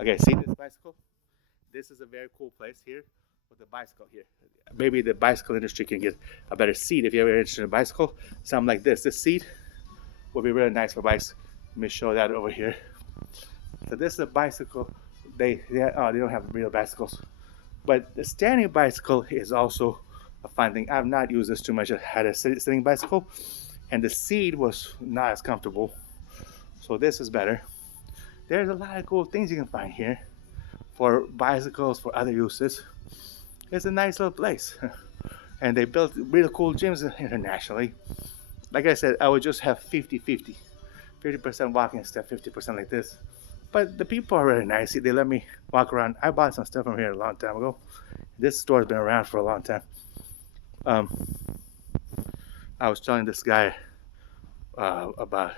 Okay, see this bicycle? This is a very cool place here with the bicycle here. Maybe the bicycle industry can get a better seat if you're ever interested in a bicycle. Something like this. This seat would be really nice for bikes. Let me show that over here. So this is a bicycle. They don't have real bicycles, but the standing bicycle is also a fun thing. I've not used this too much. I had a sitting bicycle, and the seat was not as comfortable. So this is better. There's a lot of cool things you can find here for bicycles, for other uses. It's a nice little place. And they built really cool gyms internationally. Like I said, I would just have 50-50. 50% walking stuff, 50% like this. But the people are really nice. They let me walk around. I bought some stuff from here a long time ago. This store's been around for a long time. I was telling this guy about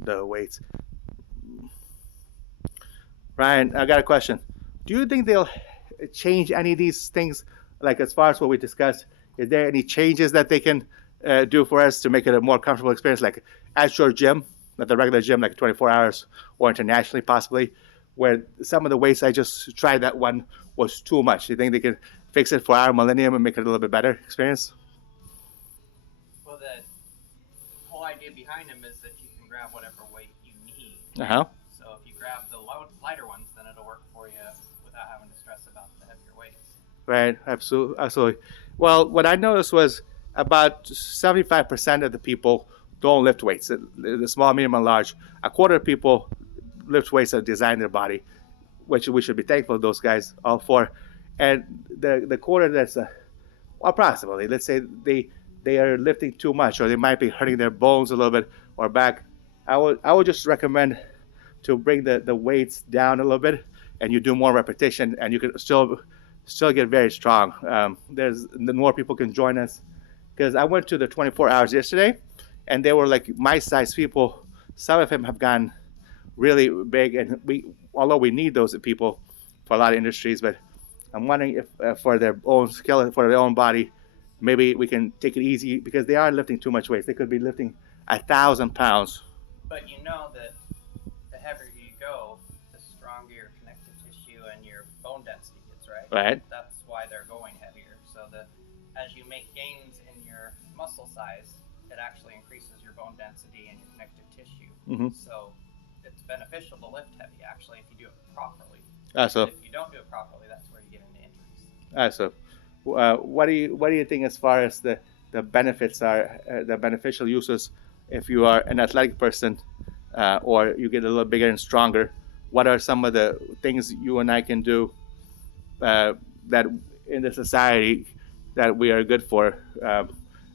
the weights. Ryan, I got a question. Do you think they'll change any of these things, like as far as what we discussed? Is there any changes that they can do for us to make it a more comfortable experience, like at your gym, at the regular gym, like 24 hours, or internationally possibly, where some of the weights I just tried that one was too much? Do you think they can fix it for our Millennium and make it a little bit better experience? Well, the whole idea behind them is that you can grab whatever weight you need. Uh-huh. So if you grab the lighter ones, then it'll work for you without having to stress about the heavier weights. Right, absolutely, absolutely. Well, what I noticed was about 75% of the people don't lift weights. The small, medium, and large. A quarter of people lift weights that design their body, which we should be thankful to those guys all for. And the quarter that's approximately, let's say they are lifting too much, or they might be hurting their bones a little bit or back. I would just recommend to bring the weights down a little bit, and you do more repetition, and you can still get very strong. There's the more people can join us, because I went to the 24 hours yesterday, and they were like my size people. Some of them have gone really big, and although we need those people for a lot of industries, but I'm wondering if for their own skeleton, for their own body, maybe we can take it easy, because they are lifting too much weight. They could be lifting 1,000 pounds. But you know that the heavier you go, the stronger your connective tissue and your bone density gets, right? Right. That's why they're going heavier. So that as you make gains in your muscle size, it actually increases your bone density and your connective tissue. Mm-hmm. So it's beneficial to lift heavy, actually, if you do it properly. So If you don't do it properly, that's where you get into injuries. what do you think as far as the benefits are, the beneficial uses if you are an athletic person, or you get a little bigger and stronger? What are some of the things you and I can do that in the society that we are good for,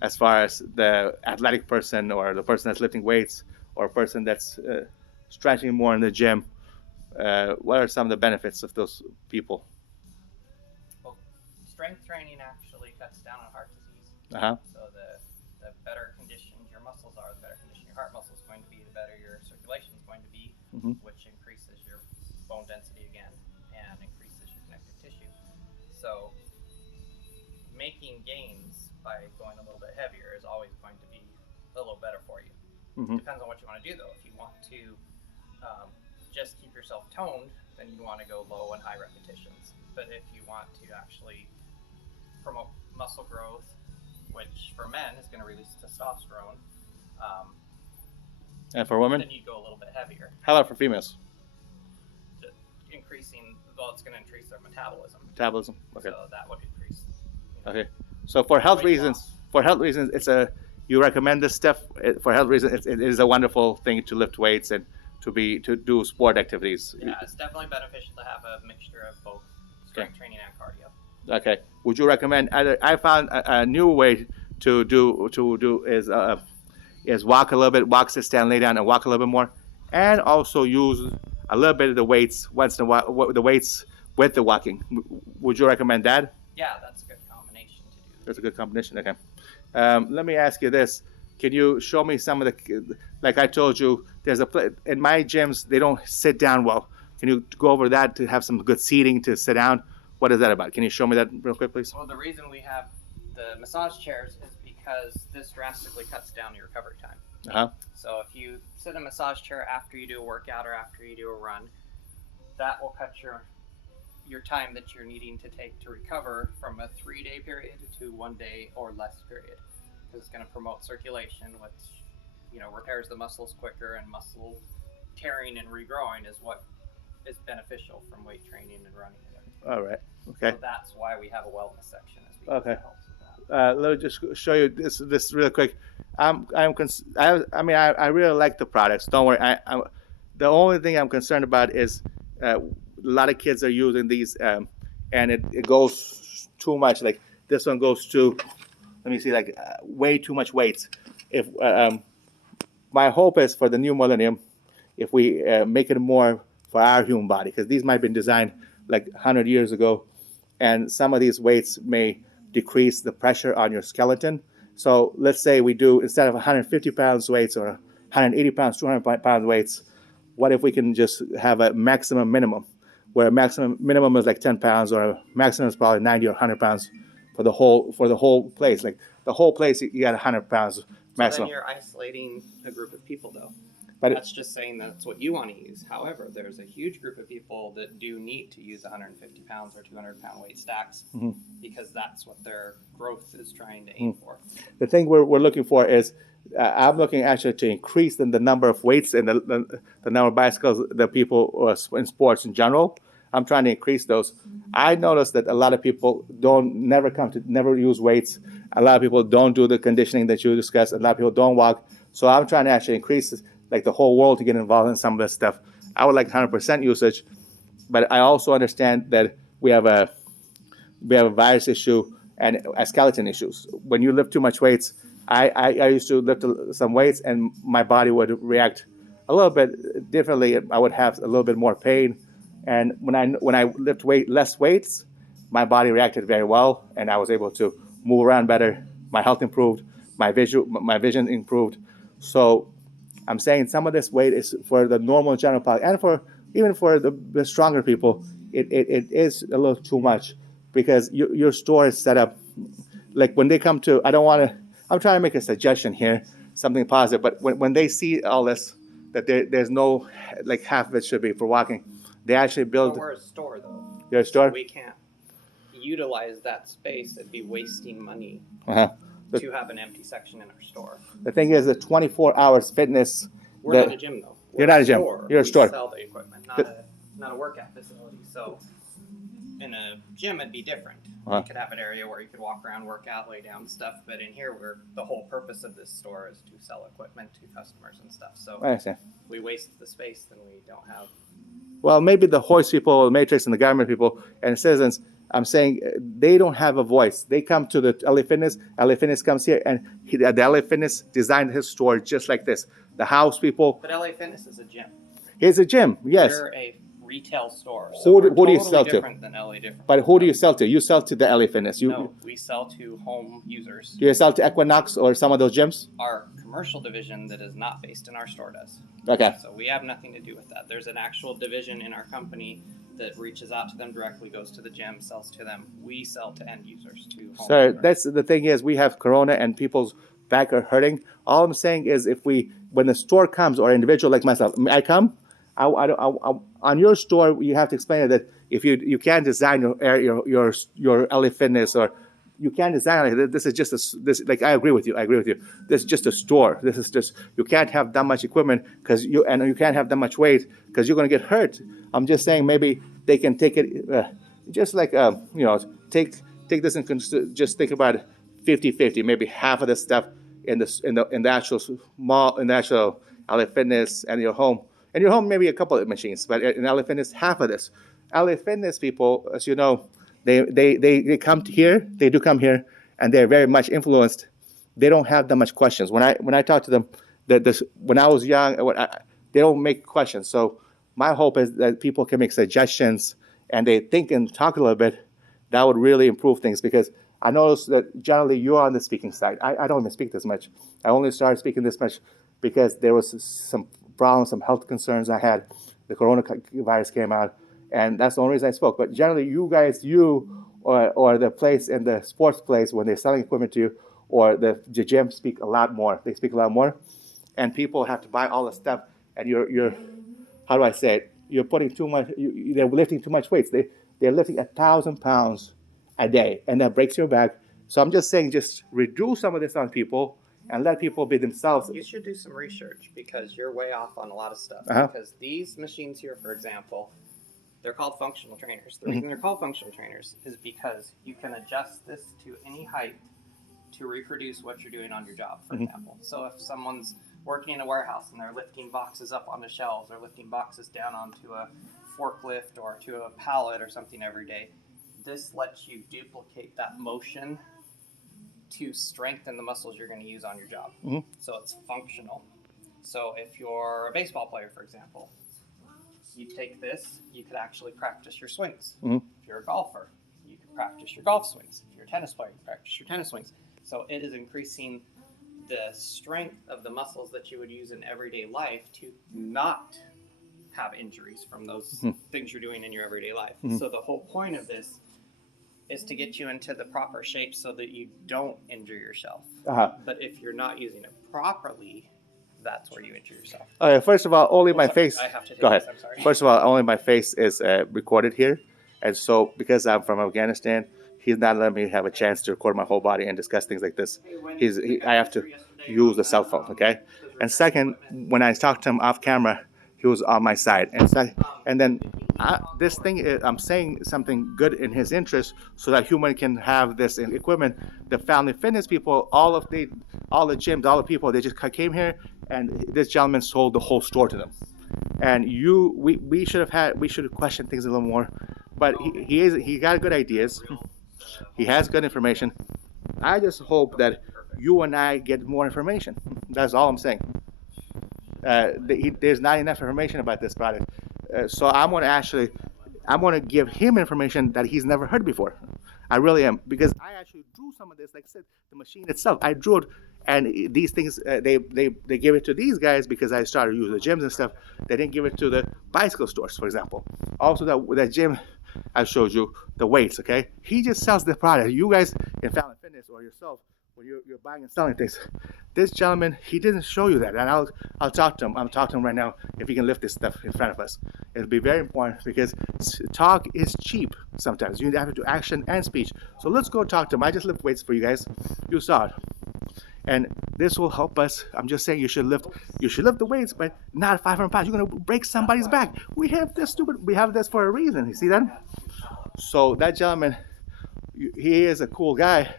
as far as the athletic person, or the person that's lifting weights, or a person that's stretching more in the gym? What are some of the benefits of those people? Well, strength training actually cuts down on heart disease. Uh-huh. So the better conditioned your muscles are, the better conditioned your heart muscle is going to be, the better your circulation is going to be, Mm-hmm. which increases your bone density again and increases your connective tissue. So making gains by going a little bit heavier is always going to be a little better for you. Mm-hmm. Depends on what you want to do, though. If you want to just keep yourself toned, then you want to go low and high repetitions. But if you want to actually promote muscle growth, which for men is going to release testosterone, And for women, then you go a little bit heavier. how about for females? Increasing, well, it's going to increase their metabolism. Metabolism. Okay. So that would increase. Okay. So for health reasons, you recommend this stuff for health reasons. It is a wonderful thing to lift weights and to do sport activities. Yeah, it's definitely beneficial to have a mixture of both strength training and cardio. Okay. Would you recommend either? I found a new way to do is walk a little bit, walk, sit, stand, lay down, and walk a little bit more, and also use a little bit of the weights once in a while, the weights with the walking. Would you recommend that? Yeah, that's a good combination to do. That's a good combination. Okay. Let me ask you this. Can you show me some of the, like I told you, there's in my gyms, they don't sit down well. Can you go over that to have some good seating to sit down? What is that about? Can you show me that real quick, please? Well, the reason we have the massage chairs is because this drastically cuts down your recovery time. Uh-huh. So if you sit in a massage chair after you do a workout or after you do a run, that will cut your time that you're needing to take to recover from a 3-day period to 1 day or less period. Because it's going to promote circulation, which repairs the muscles quicker, and muscle tearing and regrowing is what is beneficial from weight training and running and everything. All right. Okay. So that's why we have a wellness section. Okay. Helps with that. Let me just show you this real quick. I really like the products. Don't worry. The only thing I'm concerned about is a lot of kids are using these, and it goes too much. Like this one goes to, let me see, like way too much weight. If my hope is for the new millennium, if we make it more for our human body, because these might have been designed like 100 years ago, and some of these weights may decrease the pressure on your skeleton. So let's say we do, instead of 150 pounds weights or 180 pounds, 200 pound weights, what if we can just have a maximum minimum, where a maximum minimum is like 10 pounds, or a maximum is probably 90 or 100 pounds for the whole place. Like the whole place, you got 100 pounds maximum. So then you're isolating a group of people, though. But that's just saying that's what you want to use. However, there's a huge group of people that do need to use 150 pounds or 200 pound weight stacks, because that's what their growth is trying to aim for. The thing we're looking for is, I'm looking actually to increase the number of weights and the number of bicycles that people in sports in general. I'm trying to increase those. I noticed that a lot of people never use weights. A lot of people don't do the conditioning that you discussed. A lot of people don't walk. So I'm trying to actually increase like the whole world to get involved in some of this stuff. I would like 100% usage, but I also understand that we have a virus issue and a skeleton issues. When you lift too much weights, I used to lift some weights and my body would react a little bit differently. I would have a little bit more pain, and when I lift less weights, my body reacted very well, and I was able to move around better. My health improved, my vision improved. So I'm saying some of this weight is for the normal general public, and even for the stronger people, it is a little too much, because your store is set up like when they come to. I'm trying to make a suggestion here, something positive. But when they see all this, that there's no, like half of it should be for walking, they actually build. Well, we're a store, though. You're a store. We can't utilize that space. It'd be wasting money to have an empty section in our store. The thing is, the 24 hours fitness. We're not a gym, though. You're not a gym. You're a store. We sell the equipment, not a workout facility. So in a gym, it'd be different. You could have an area where you could walk around, work out, lay down stuff. But in here, the whole purpose of this store is to sell equipment to customers and stuff. So I understand. We waste the space, then we don't have. Well, maybe the horse people, the Matrix, and the government people, and citizens, I'm saying they don't have a voice. They come to the LA Fitness. LA Fitness comes here, and the LA Fitness designed his store just like this. The house people. But LA Fitness is a gym. It's a gym, yes. We're a retail store. So who do you sell to? Different than LA Different. But who do you sell to? You sell to the LA Fitness. No, we sell to home users. Do you sell to Equinox or some of those gyms? Our commercial division that is not based in our store does. Okay. So we have nothing to do with that. There's an actual division in our company that reaches out to them directly, goes to the gym, sells to them. We sell to end users, to home Sir, users. that's the thing is, we have Corona and people's back are hurting. All I'm saying is, when the store comes, or individual like myself, I come, on your store, you have to explain it that if you can't design your LA Fitness, or you can't design it. This is just like, I agree with you. This is just a store. This is just, you can't have that much equipment and you can't have that much weight because you're going to get hurt. I'm just saying maybe they can take it just like take this and just think about it 50-50. Maybe half of the stuff in the actual mall, in the actual LA Fitness, and your home. In your home, maybe a couple of machines, but in LA Fitness, half of this. LA Fitness people, as you know, they come here. They do come here, and they're very much influenced. They don't have that much questions. When I talk to them, when I was young, they don't make questions. So my hope is that people can make suggestions, and they think and talk a little bit. That would really improve things, because I noticed that generally you're on the speaking side. I don't even speak this much. I only started speaking this much because there was some problems, some health concerns I had. The coronavirus came out, and that's the only reason I spoke. But generally, you guys, or the place in the sports place, when they're selling equipment to you, or the gym, speak a lot more. They speak a lot more, and people have to buy all the stuff. And you're how do I say it? you're putting too much. They're lifting too much weights. They're lifting 1,000 pounds a day, and that breaks your back. So I'm just saying, just reduce some of this on people and let people be themselves. You should do some research because you're way off on a lot of stuff. Uh-huh. Because these machines here, for example, they're called functional trainers. The reason they're called functional trainers is because you can adjust this to any height to reproduce what you're doing on your job, for example. So if someone's working in a warehouse and they're lifting boxes up onto shelves or lifting boxes down onto a forklift or to a pallet or something every day, this lets you duplicate that motion to strengthen the muscles you're going to use on your job. So it's functional. So if you're a baseball player, for example, you take this, you could actually practice your swings. If you're a golfer, you can practice your golf swings. If you're a tennis player, you can practice your tennis swings. So it is increasing the strength of the muscles that you would use in everyday life to not have injuries from those things you're doing in your everyday life. So the whole point of this is to get you into the proper shape so that you don't injure yourself. But if you're not using it properly, that's where you injure yourself. First of all, only my face. I have to take Go ahead. this, I'm sorry. First of all, only my face is recorded here, and so because I'm from Afghanistan, he's not letting me have a chance to record my whole body and discuss things like this. I have to use the cell phone, okay? And second, when I talked to him off camera, he was on my side. And then this thing, I'm saying something good in his interest so that human can have this equipment. The family fitness people, all the gyms, all the people, they just came here, and this gentleman sold the whole store to them. And we should have questioned things a little more. But he got good ideas. He has good information. I just hope that you and I get more information. That's all I'm saying. There's not enough information about this product. So I'm going to give him information that he's never heard before. I really am, because I actually drew some of this, like I said, the machine itself. I drew it, and these things, they give it to these guys because I started using the gyms and stuff. They didn't give it to the bicycle stores, for example. Also, that gym I showed you, the weights, okay? He just sells the product. You guys in Family Fitness or yourself, when you're buying and selling things, this gentleman, he didn't show you that. And I'll talk to him. I'm talking to him right now if he can lift this stuff in front of us. It'll be very important because talk is cheap sometimes. You have to do action and speech. So let's go talk to him. I just lift weights for you guys. You saw it. And this will help us. I'm just saying you should lift the weights, but not 500 pounds. You're going to break somebody's back. We have this for a reason. You see that? So that gentleman, he is a cool guy,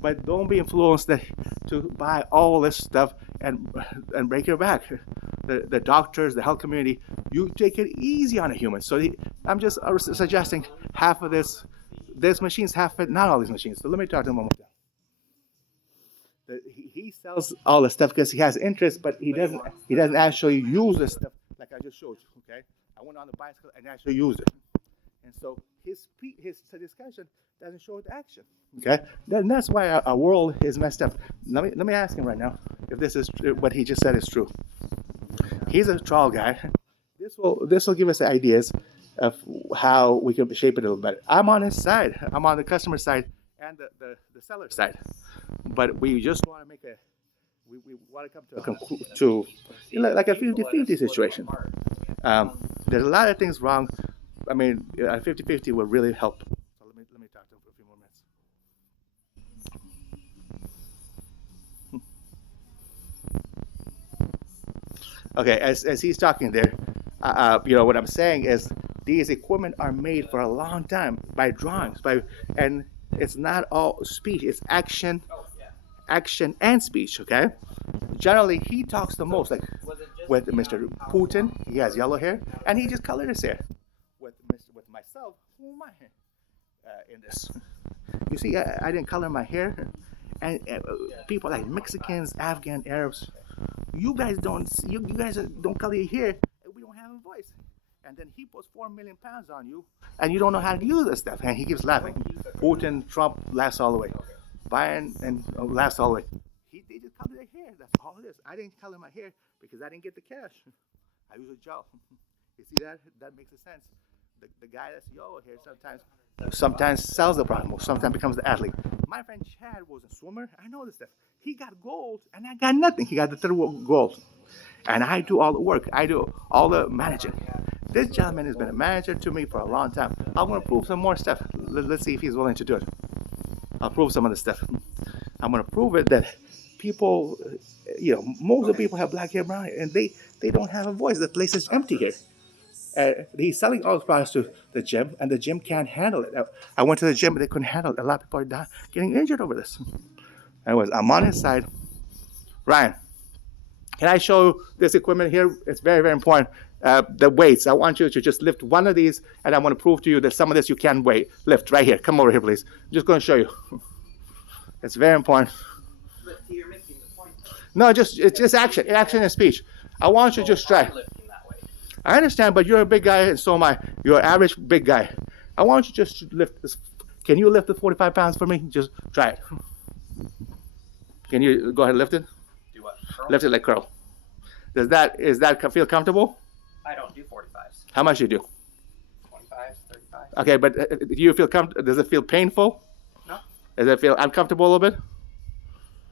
but don't be influenced to buy all this stuff and break your back. The doctors, the health community, you take it easy on a human. So I'm just suggesting half of this machines, half of it, not all these machines. So let me talk to him one more time. He sells all the stuff because he has interest, but he doesn't actually use the stuff like I just showed you. Okay, I went on the bicycle and actually used it, and so his discussion doesn't show the action. Okay, then that's why our world is messed up. Let me ask him right now if this is what he just said is true. He's a trial guy. This will give us ideas of how we can shape it a little better. I'm on his side. I'm on the customer side and the seller side. But we just want to we want to come to like a 50-50 situation. There's a lot of things wrong. I mean, a 50-50 would really help. So let me talk to him for a few more minutes. Okay, as he's talking there, what I'm saying is these equipment are made for a long time by drawings, and it's not all speech, it's action and speech, okay? Generally, he talks the most, like with Mr. Putin, he has yellow hair, and he just colored his hair. With myself, who am I in this? You see, I didn't color my hair, and people like Mexicans, Afghan, Arabs, you guys don't color your hair, and we don't have a voice. And then he puts 4 million pounds on you, and you don't know how to use this stuff, and he keeps laughing. Putin, Trump, laughs all the way. Biden and laughs all the way. They just color their hair. That's all it is. I didn't color my hair because I didn't get the cash. I use a gel. You see that? That makes sense. The guy that's yellow hair sometimes sells the product, sometimes becomes the athlete. My friend Chad was a swimmer. I know this stuff. He got gold, and I got nothing. He got the third gold. And I do all the work. I do all the managing. This gentleman has been a manager to me for a long time. I'm gonna prove some more stuff. Let's see if he's willing to do it. I'll prove some of the stuff. I'm gonna prove it that people, most of the people have black hair, brown hair, and they don't have a voice. The place is empty here. He's selling all his products to the gym, and the gym can't handle it. I went to the gym, and they couldn't handle it. A lot of people are dying, getting injured over this. Anyways, I'm on his side. Ryan, can I show you this equipment here? It's very, very important. The weights. I want you to just lift one of these, and I want to prove to you that some of this you can lift right here. Come over here, please. I'm just going to show you. It's very important. But you're missing the point. No, it's just action and speech. I want you to just try. Lifting that way. I understand, but you're a big guy, and so am I. You're an average big guy. I want you just to lift this. Can you lift the 45 pounds for me? Just try it. Can you go ahead and lift it? Do what? Curl? Lift it like curl. Is that feel comfortable? I don't do 45s. How much do you do? 25, 35. Okay, but do you feel does it feel painful? No. Does it feel uncomfortable a little bit?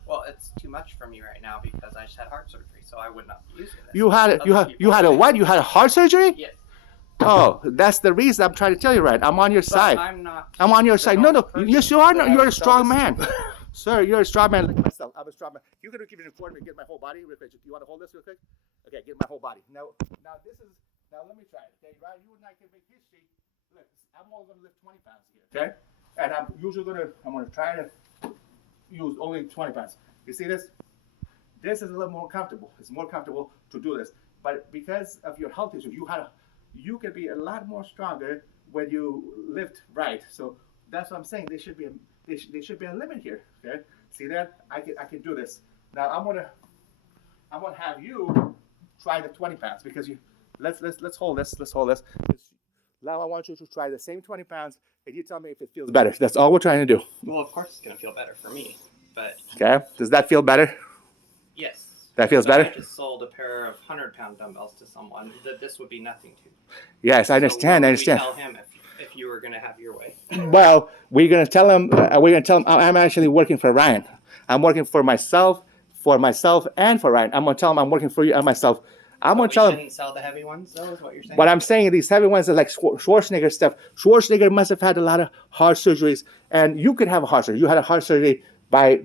Well, it's too much for me right now because I just had heart surgery, so I would not be using this. You had a what? You had a heart surgery? Yes. Oh, that's the reason I'm trying to tell you, right? I'm on your side. I'm not. I'm on your side. No, person yes, you are. No, that you're a has strong felt man. Sir, you're a strong man like myself. I'm a strong man. You could give me an important and get my whole body real quick. You want to hold this real quick? Okay, get my whole body. Now let me try it. Okay, right? You and I can make history. Look, I'm only going to lift 20 pounds here. Okay, and I'm going to try to use only 20 pounds. You see this? This is a little more comfortable. It's more comfortable to do this, but because of your health issues, you can be a lot more stronger when you lift right. So that's what I'm saying. There should be a limit here. Okay, see that? I can do this. Now I'm gonna have you try the 20 pounds because let's hold this. Let's hold this. Now I want you to try the same 20 pounds and you tell me if it feels better. That's all we're trying to do. Well, of course it's gonna feel better for me, but. Okay. Does that feel better? Yes. That feels better? better? I just sold a pair of 100-pound dumbbells to someone that this would be nothing to. Yes, I understand. So I understand. Tell him if you were going to have your way. Well, we're gonna tell him. I'm actually working for Ryan. I'm working for myself, and for Ryan. I'm gonna tell him I'm working for you and myself. I'm gonna tell him. Shouldn't sell the heavy ones, though, is what you're saying. But I'm saying these heavy ones are like Schwarzenegger stuff. Schwarzenegger must have had a lot of heart surgeries, and you could have a heart surgery. You had a heart surgery by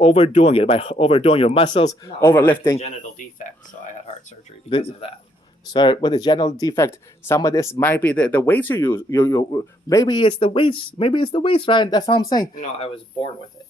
overdoing it, by overdoing your muscles, No, overlifting. I had a congenital defect, so I had heart surgery because of that. So with a general defect, some of this might be the weights you use. Maybe it's the weights. Maybe it's the weights, right? That's all I'm saying. No, I was born with it.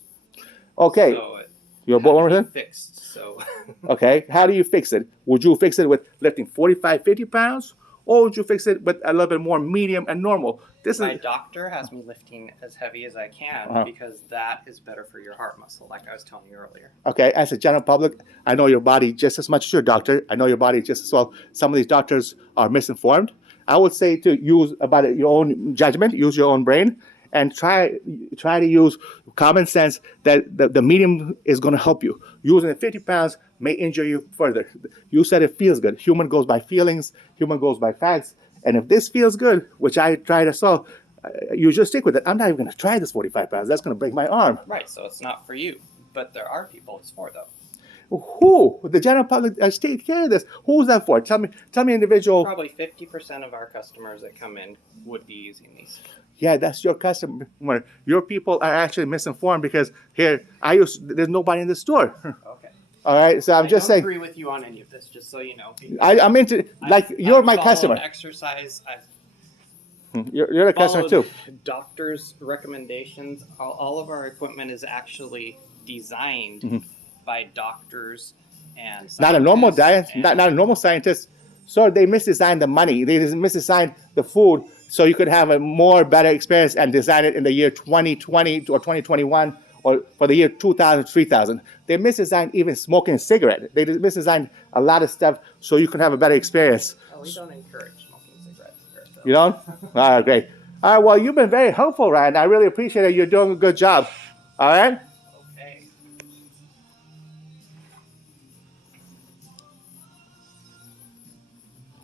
Okay, So you're born with it. Fixed. So. Okay, how do you fix it? Would you fix it with lifting 45, 50 pounds? Or would you fix it with a little bit more medium and normal? My doctor has me lifting as heavy as I can because that is better for your heart muscle, like I was telling you earlier. Okay, as a general public, I know your body just as much as your doctor. I know your body just as well. Some of these doctors are misinformed. I would say to use your own judgment, use your own brain, and try to use common sense that the medium is going to help you. Using the 50 pounds may injure you further. You said it feels good. Human goes by feelings. Human goes by facts. And if this feels good, which I try to solve, you just stick with it. I'm not even going to try this 45 pounds. That's going to break my arm. Right, so it's not for you. But there are people it's for, though. Who? The general public, take care of this. Who's that for? Tell me individual. Probably 50% of our customers that come in would be using these. Yeah, that's your customer. Your people are actually misinformed because there's nobody in the store. Okay. All right, so I'm just saying. I don't agree with you on any of this, just so you know. I'm into, you're my customer. Exercise. You're the customer too. Doctors' recommendations. All of our equipment is actually designed by doctors and scientists. Not a normal not a normal scientist. So they misdesigned the money. They misdesigned the food so you could have a better experience and design it in the year 2020 or 2021 or for the year 2000, 3000. They misdesigned even smoking a cigarette. They misdesigned a lot of stuff so you can have a better experience. Oh, we don't encourage smoking cigarettes here. So. You don't? All right, great. All right, well, you've been very helpful, Ryan. I really appreciate it. You're doing a good job. All right? Okay.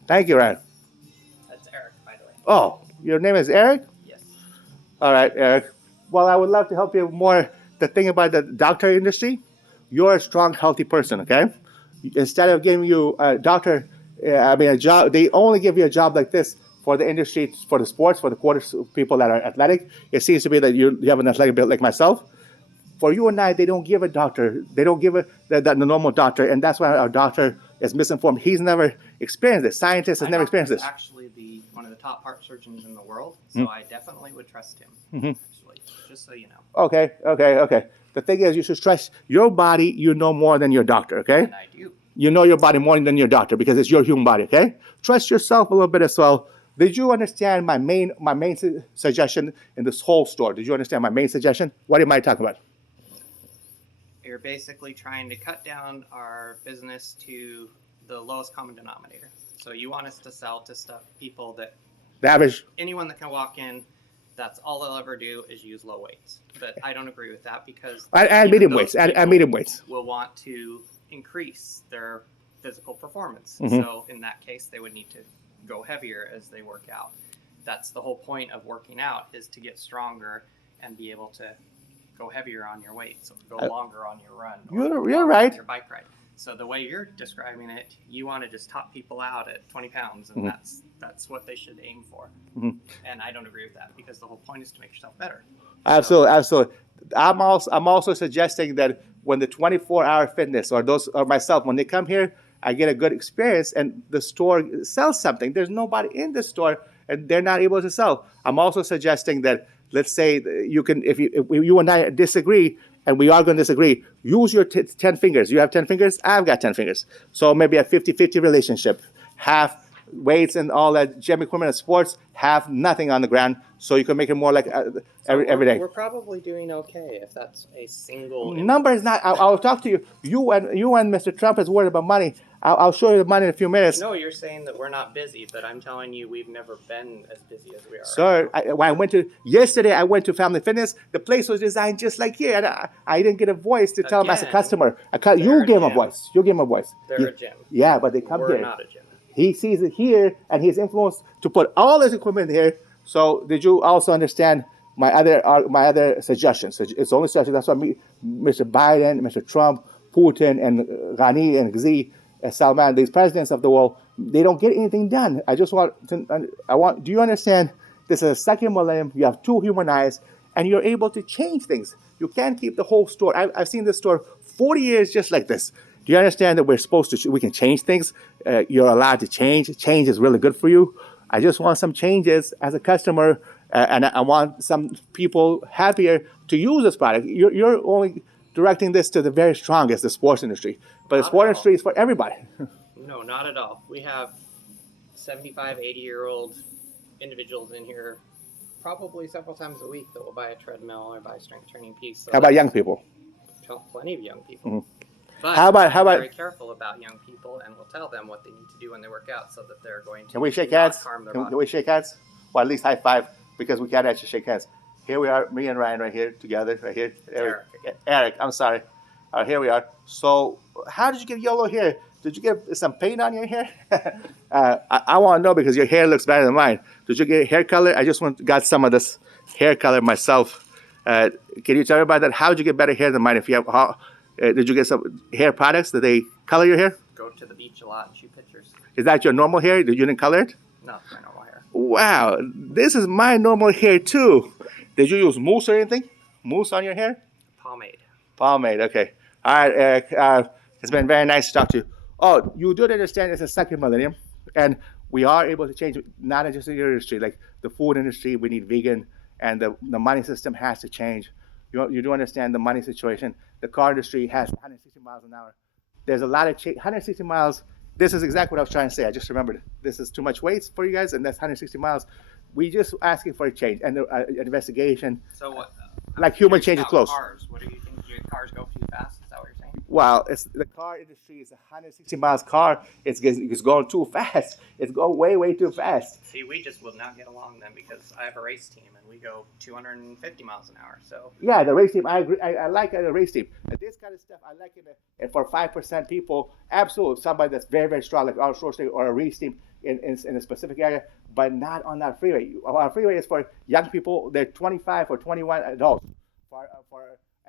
Thank you, Ryan. That's Eric, by the way. Oh, your name is Eric? Yes. All right, Eric. Well, I would love to help you more. The thing about the doctor industry, you're a strong, healthy person, okay? Instead of giving you a doctor I mean, a job. They only give you a job like this for the industry, for the sports, for the quarter people that are athletic. It seems to be that you have an athletic build like myself. For you and I, they don't give a doctor. They don't give the normal doctor, and that's why our doctor is misinformed. He's never experienced this. Scientist has never experienced this. Actually, one of the top heart surgeons in the world, so I definitely would trust him. Actually, just so you know. Okay. The thing is, you should trust your body. You know more than your doctor. Okay. And I do. You know your body more than your doctor because it's your human body. Okay. Trust yourself a little bit as well. Did you understand my main suggestion in this whole store? Did you understand my main suggestion? What am I talking about? You're basically trying to cut down our business to the lowest common denominator. So you want us to sell to people that The average. anyone that can walk in, that's all they'll ever do is use low weights. But I don't agree with that because And even medium those weights. And people medium weights. will want to increase their physical performance. Mhm. So in that case, they would need to go heavier as they work out. That's the whole point of working out, is to get stronger and be able to go heavier on your weight, so go longer on your run. or You're longer right. on your bike ride. So the way you're describing it, you want to just top people out at 20 pounds, and that's what they should aim for. And I don't agree with that because the whole point is to make yourself better. Absolutely. I'm also suggesting that when the 24-hour fitness or myself, when they come here, I get a good experience and the store sells something. There's nobody in the store and they're not able to sell. I'm also suggesting that, let's say you can, if you and I disagree, and we are going to disagree, use your 10 fingers. You have 10 fingers, I've got 10 fingers. So maybe a 50-50 relationship. Half weights and all that gym equipment and sports, have nothing on the ground, so you can make it more like every day. We're probably doing okay if that's a single. Number is not. I'll talk to you. You and Mr. Trump is worried about money. I'll show you the money in a few minutes. No, you're saying that we're not busy, but I'm telling you we've never been as busy as we are. Sir, yesterday I went to Family Fitness. The place was designed just like here, and I didn't get a voice to tell them as a Again, customer. You gave him a voice. You gave him a voice. They're a gym. Yeah, but they come We're here. not a gym. He sees it here, and he's influenced to put all his equipment here. So, did you also understand my other suggestions? It's only suggestions. That's why Mr. Biden, Mr. Trump, Putin, and Ghani and Xi, Salman, these presidents of the world, they don't get anything done. Do you understand? This is a second millennium. You have two human eyes, and you're able to change things. You can't keep the whole store. I've seen this store 40 years just like this. Do you understand that we can change things? You're allowed to change. Change is really good for you. I just want some changes as a customer, and I want some people happier to use this product. You're only directing this to the very strongest, the sports industry. But the sports industry is for everybody. No, not at all. We have 75, 80-year-old individuals in here probably several times a week that will buy a treadmill or buy a strength training piece. So How about young people? Plenty of young people. Mm-hmm. But How about I'm very careful about young people, and we'll tell them what they need to do when they work out so that they're going to Can we shake not hands? harm their Can body. we shake hands? Well, at least high five, because we can't actually shake hands. Here we are, me and Ryan right here together, right here. Eric, I'm sorry. Here we are. So, how did you get yellow hair? Did you get some paint on your hair? I want to know because your hair looks better than mine. Did you get hair color? I just got some of this hair color myself. Can you tell me about that? How did you get better hair than mine? Did you get some hair products? Did they color your hair? Go to the beach a lot and shoot pictures. Is that your normal hair? You didn't color it? No, it's my normal hair. Wow, this is my normal hair too. Did you use mousse or anything? Mousse on your hair? Pomade. Pomade, okay. All right, Eric, it's been very nice to talk to you. Oh, you do understand it's a second millennium, and we are able to change, not just in your industry, like the food industry, we need vegan, and the money system has to change. You do understand the money situation. The car industry has 160 miles an hour. There's a lot of 160 miles. This is exactly what I was trying to say. I just remembered. This is too much weight for you guys, and that's 160 miles. We just asking for a change and an investigation. So what? Like human change is close. Cars. What do you think? Your cars go too fast? Is that what you're saying? Well, the car industry is a 160 miles car. It's going too fast. It's going way too fast. See, we just will not get along then because I have a race team and we go 250 miles an hour. So yeah, the race team. I agree. I like the race team. This kind of stuff I like it for 5% people. Absolutely, somebody that's very strong, like our short or a race team in a specific area, but not on that freeway. Our freeway is for young people. They're 25 or 21 adults.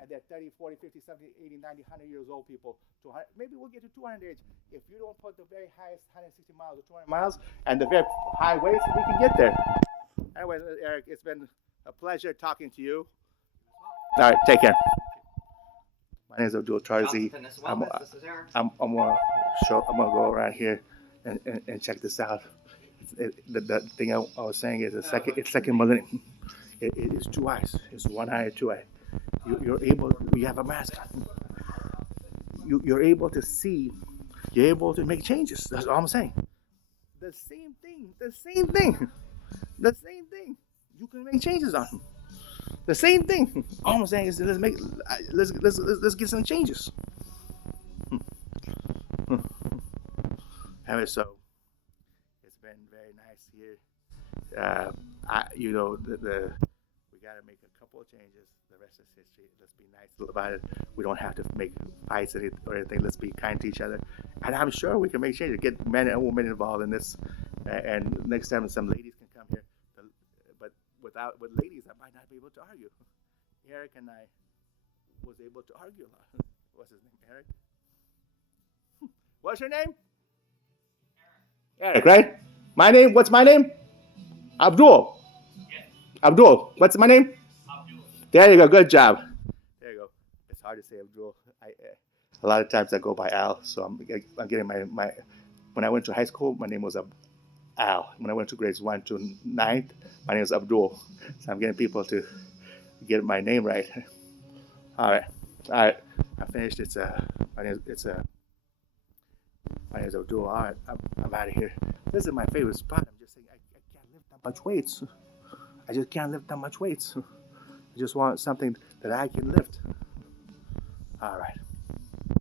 and they're 30, 40, 50, 70, 80, 90, 100 years old people. 200, maybe we'll get to 200 age. If you don't put the very highest 160 miles or 200 miles and the very high weights, we can get there. Anyway, Eric, it's been a pleasure talking to you. All right, take care. My name is Abdul Tarzi. I'm gonna go around here and check this out. The thing I was saying is it's second millennium. It is two eyes. It's one eye and two eye. You have a mask on. You're able to see. You're able to make changes. That's all I'm saying. The same thing. You can make changes on. The same thing. All I'm saying is let's get some changes. Anyway, so it's been very nice here. We got to make a couple of changes. The rest is history. Let's be nice about it. We don't have to make fights or anything. Let's be kind to each other. And I'm sure we can make changes. Get men and women involved in this. And next time some ladies can come here. But with ladies, I might not be able to argue. Eric and I was able to argue a lot. What's his name? Eric? What's your name? Eric, right? My name? What's my name? Abdul. Yes. Abdul. What's my name? Abdul. There you go. Good job. There you go. It's hard to say Abdul. A lot of times I go by Al, so I'm getting my. When I went to high school, my name was Al. When I went to grades 1 to 9th, my name is Abdul. So I'm getting people to get my name right. All right. I finished. My name is Abdul. All right, I'm out of here. This is my favorite spot. I'm just saying I can't lift that much weights. I just can't lift that much weights. I just want something that I can lift. All right.